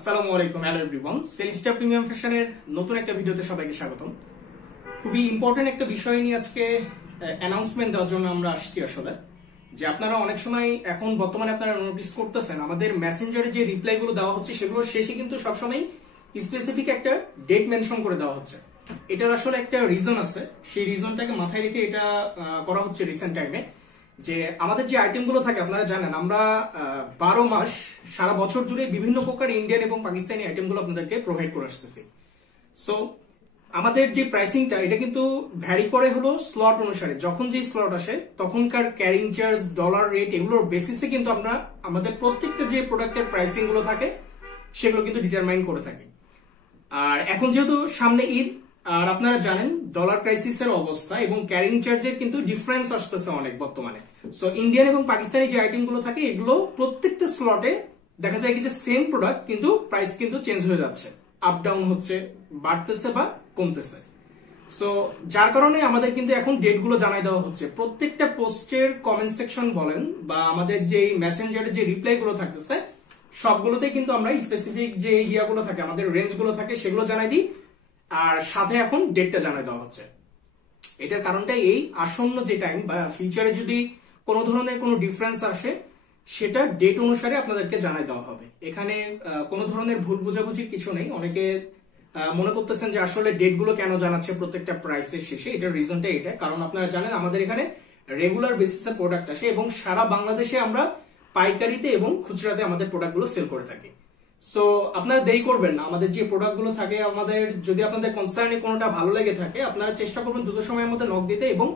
আসসালামু আলাইকুম, hello everyone. সেলিস্টা premium ফ্যাশনের নতুন একটা ভিডিওতে সবাইকে স্বাগতম। খুবই ইম্পর্টেন্ট একটা বিষয় নিয়ে আজকে অ্যানাউন্সমেন্ট দেওয়ার জন্য আমরা আসছি। আসলে যে আপনারা অনেক সময় এখন বর্তমানে আপনারা নোটিস করতেছেন আমাদের মেসেঞ্জারে যে রিপ্লাইগুলো দেওয়া হচ্ছে সেগুলোর শেষে কিন্তু সবসময় স্পেসিফিক একটা ডেট মেনশন করে দেওয়া হচ্ছে। এটার আসলে একটা রিজন আছে, সেই রিজনটাকে মাথায় রেখে এটা করা হচ্ছে রিসেন্ট টাইমে। যে আমাদের যে আইটেমগুলো থাকে আপনারা জানেন আমরা 12 মাস সারা বছর জুড়ে বিভিন্ন প্রকার ইন্ডিয়ান এবং পাকিস্তানি আইটেমগুলো আপনাদেরকে প্রোভাইড করে আসতেছি। সো আমাদের যে প্রাইসিংটা এটা কিন্তু ভ্যারি করে হলো স্লট অনুসারে, যখন যে স্লট আসে তখনকার ক্যারিং চার্জ, ডলার রেট, এগুলোর বেসিসে কিন্তু আমরা আমাদের প্রত্যেকটা যে প্রোডাক্টের প্রাইসিং গুলো থাকে সেগুলো কিন্তু ডিটারমাইন করে থাকি। আর এখন যেহেতু সামনে ঈদ, আর আপনারা জানেন ডলার ক্রাইসিসের অবস্থা এবং ক্যারিং চার্জের কিন্তু ডিফারেন্স আসতেছে অনেক বর্তমানে। সো ইন্ডিয়ান এবং পাকিস্তানি যে আইটেমগুলো থাকে এগুলো প্রত্যেকটা স্লটে দেখা যায় কি যে সেম প্রোডাক্ট কিন্তু প্রাইস কিন্তু চেঞ্জ হয়ে যাচ্ছে, আপ ডাউন হচ্ছে, বাড়তেছে বা কমতেছে। সো যার কারণে আমাদের কিন্তু এখন ডেট গুলো জানাই দেওয়া হচ্ছে। প্রত্যেকটা পোস্টের কমেন্ট সেকশন বলেন বা আমাদের যে মেসেঞ্জারের যে রিপ্লাই গুলো থাকতেছে সবগুলোতে কিন্তু আমরা স্পেসিফিক যে ইয়াগুলো থাকে, আমাদের রেঞ্জ গুলো থাকে সেগুলো জানাই দিই, আর সাথে এখন ডেটটা জানাই দেওয়া হচ্ছে। এটার কারণটা এই, আসন্ন যে টাইম বা ফিউচারে যদি কোনো ধরনের কোনো ডিফারেন্স আসে সেটা ডেট অনুসারে আপনাদেরকে জানাই দেওয়া হবে। এখানে কোনো ধরনের ভুল বোঝাবুঝির কিছু নেই। অনেকে মনে করতেছেন যে আসলে ডেট গুলো কেন জানাচ্ছে প্রত্যেকটা প্রাইসের শেষে, এটার রিজনটা এটা। কারণ আপনারা জানেন আমাদের এখানে রেগুলার বেসিসে প্রোডাক্ট আসে এবং সারা বাংলাদেশে আমরা পাইকারিতে এবং খুচরাতে আমাদের প্রোডাক্ট গুলো সেল করে থাকি। সো আপনারা দেরি করবেন না, আমাদের যে প্রোডাক্ট গুলো থাকে আমাদের যদি আপনাদের কনসার্নে কোনোটা ভালো লেগে থাকে আপনারা চেষ্টা করবেন দ্রুত সময়ের মধ্যে নক দিতে এবং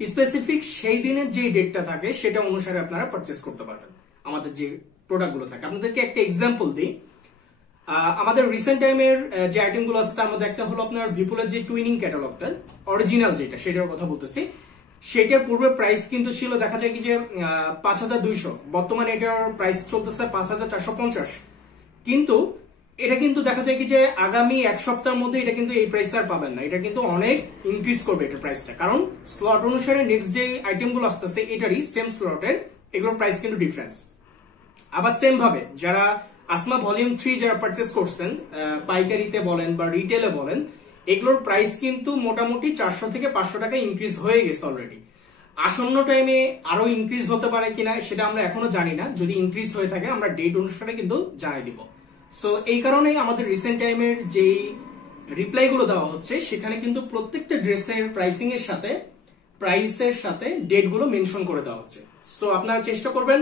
স্পেসিফিক সেই দিনের যে ডেটটা থাকে সেটা অনুসারে আপনারা পারচেস করতে পারবেন আমাদের যে প্রোডাক্ট গুলো থাকে। আপনাদেরকে একটা এক্সাম্পল দিই। আমাদের রিসেন্ট টাইমের যে আইটেম গুলো আছে তার মধ্যে একটা হলো আপনার ভিপুলের যে টুইনিং ক্যাটালগটা অরিজিনাল যেটা, সেটার কথা বলতেছি। সেটার পূর্বে প্রাইস কিন্তু ছিল দেখা যায় কি যে 5200, বর্তমানে এটার প্রাইস চলতেছে 5450। কিন্তু এটা কিন্তু দেখা যায় কি যে আগামী এক সপ্তাহের মধ্যে এটা কিন্তু এই প্রাইস আর পাবেন না, এটা কিন্তু অনেক ইনক্রিজ করবে এটা প্রাইসটা। কারণ স্লট অনুসারে নেক্সট যে আইটেম গুলো আসতেছে এটারই সেম স্লটের এগুলোর প্রাইস কিন্তু ডিফারেন্স। আবার সেম ভাবে যারা আসমা ভলিউম 3 যারা পারচেস করছেন পাইকারিতে বলেন বা রিটেলে বলেন, এগুলোর প্রাইস কিন্তু মোটামুটি 400 থেকে 500 টাকা ইনক্রিজ হয়ে গেছে অলরেডি। আসন্ন টাইমে আরো ইনক্রিজ হতে পারে কিনা সেটা আমরা এখনো জানি না। যদি ইনক্রিজ হয়ে থাকে আমরা ডেট অনুসারে কিন্তু জানাই দিব। সো এই কারণেই আমাদের রিসেন্ট টাইমের যেই রিপ্লাই গুলো দেওয়া হচ্ছে সেখানে কিন্তু প্রত্যেকটা ড্রেসের প্রাইসিং এর সাথে প্রাইসের সাথে ডেট গুলো মেনশন করে দেওয়া হচ্ছে। সো আপনারা চেষ্টা করবেন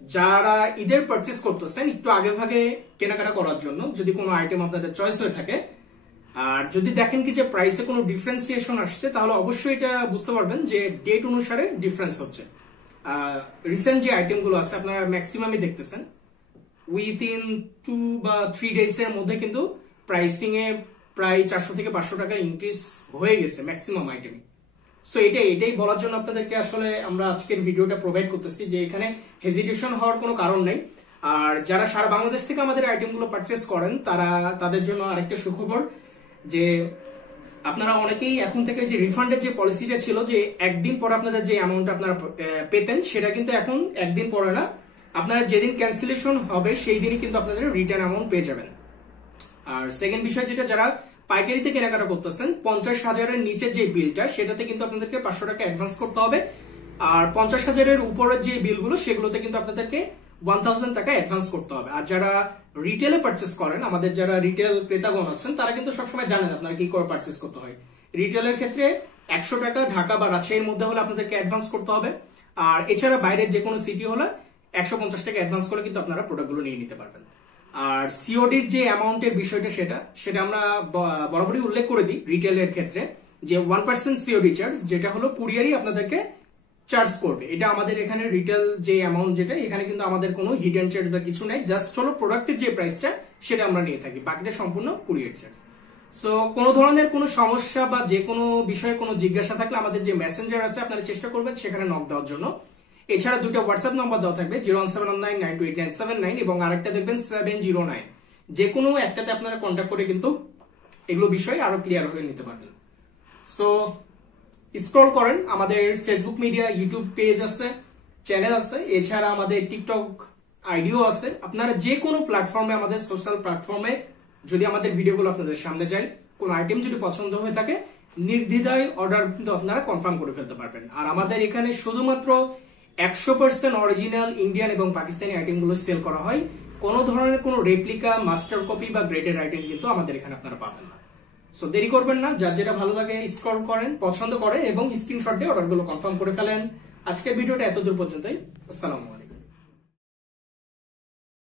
যারা ঈদের পারচেস করতেছেন একটু আগে ভাগে কেনাকাটা করার জন্য, যদি কোনো আইটেম আপনাদের চয়েস হয়ে থাকে। আর যদি দেখেন কি যে প্রাইসে কোনো ডিফারেন্সিয়েশন আসছে তাহলে অবশ্যই এটা বুঝতে পারবেন যে ডেট অনুসারে ডিফারেন্স হচ্ছে। রিসেন্ট যে আইটেম গুলো আছে আপনারা ম্যাক্সিমামই দেখতেছেন উইথিন 2 বা 3 ডেজ এর মধ্যে কিন্তু প্রাইসিং এ প্রায় 400 থেকে 500 টাকা ইনক্রিজ হয়ে গেছে ম্যাক্সিমাম আইটেমে। সো এটাই বলার জন্য আপনাদেরকে আসলে আমরা আজকের ভিডিওটা প্রোভাইড করতেছি যে এখানে হেজিটেশন হওয়ার কোনো কারণ নেই। আর যারা সারা বাংলাদেশ থেকে আমাদের আইটেমগুলো পারচেস করেন তাদের জন্য আরেকটা সুখবর যে আপনারা অনেকেই এখন থেকে যে রিফান্ডের যে পলিসিটা ছিল যে একদিন পর আপনাদের যে অ্যামাউন্ট আপনারা পেতেন সেটা কিন্তু এখন একদিন পরে না, আপনারা যেদিন ক্যান্সেলেশন হবে সেই দিনই কিন্তু আপনাদের রিটার্ন অ্যামাউন্ট পেয়ে যাবেন। আর সেকেন্ড বিষয় যেটা, যারা পাইকারিতে কেনাকাটা করতেছেন 50,000-এর নিচের যে বিলটা সেটাতে কিন্তু আপনাদেরকে 500 টাকা অ্যাডভান্স করতে হবে। আর 50,000-এর উপরের যে বিলগুলো সেগুলোতে কিন্তু আপনাদেরকে 1000 টাকা অ্যাডভান্স করতে হবে। আর যারা রিটেলে পারচেস করেন, আমাদের যারা রিটেল ক্রেতাগণ আছেন তারা কিন্তু সবসময় জানেন আপনারা কি করে পারচেস করতে হয়। রিটেলের ক্ষেত্রে 100 টাকা ঢাকা বা রাজশাহীর মধ্যে হলে আপনাদেরকে অ্যাডভান্স করতে হবে। আর এছাড়া বাইরের যে কোনো সিটি হলে 150 টাকা অ্যাডভান্স করে কিন্তু আপনারা প্রোডাক্টগুলো নিয়ে নিতে পারবেন। আর সিওডির যে অ্যামাউন্টের বিষয়টা সেটা আমরা বরাবরই উল্লেখ করে দিই রিটেলের ক্ষেত্রে যে 1% সিওডি চার্জ, যেটা হলো কুরিয়ারই আপনাদেরকে চার্জ করবে। এটা আমাদের এখানে রিটেল যে অ্যামাউন্ট যেটা, এখানে কিন্তু আমাদের কোনো হিডেন চার্জ বা কিছু নাই, জাস্ট হলো প্রোডাক্টের যে প্রাইসটা সেটা আমরা নিয়ে থাকি, বাকিটা সম্পূর্ণ কুরিয়ার চার্জ। সো কোনো ধরনের কোনো সমস্যা বা যে কোনো বিষয়ে কোনো জিজ্ঞাসা থাকলে আমাদের যে মেসেঞ্জার আছে আপনারা চেষ্টা করবেন সেখানে নক দেওয়ার জন্য। এছাড়া দুটো হোয়াটসঅ্যাপ নাম্বার দেওয়া থাকবে 01719928979 এবং আরেকটা দেখবেন 709। যে কোনো একটাতে আপনারা কন্ট্যাক্ট করে কিন্তু এগুলো বিষয়ে আরো ক্লিয়ার হয়ে নিতে পারবেন। সো স্ক্রল করেন, আমাদের ফেসবুক মিডিয়া, ইউটিউব পেজ আছে, চ্যানেল আছে, এছাড়া আমাদের টিকটক আইডিও আছে। আপনারা যে কোনো প্ল্যাটফর্মে, আমাদের সোশ্যাল প্ল্যাটফর্মে যদি আমাদের ভিডিওগুলো আপনাদের সামনে যায়, কোনো আইটেম যদি পছন্দ হয়ে থাকে, নির্দ্বিধায় অর্ডার কিন্তু আপনারা কনফার্ম করে ফেলতে পারবেন। আর আমাদের এখানে শুধুমাত্র 100% অরিজিনাল ইন্ডিয়ান এবং পাকিস্তানি আইটেমগুলো সেল করা হয়। কোনো ধরনের কোনো রেপ্লিকা, মাস্টার কপি বা গ্রেডেড আইটেম কিন্তু আমাদের এখানে আপনারা পাবেন না। সো দেরি করবেন না, যার যেটা ভালো লাগে স্ক্রল করেন, পছন্দ করেন এবং স্ক্রিনশট দিয়ে অর্ডারগুলো কনফার্ম করে ফেলেন। আজকের ভিডিওটা এতদূর পর্যন্তই। আসসালামু আলাইকুম।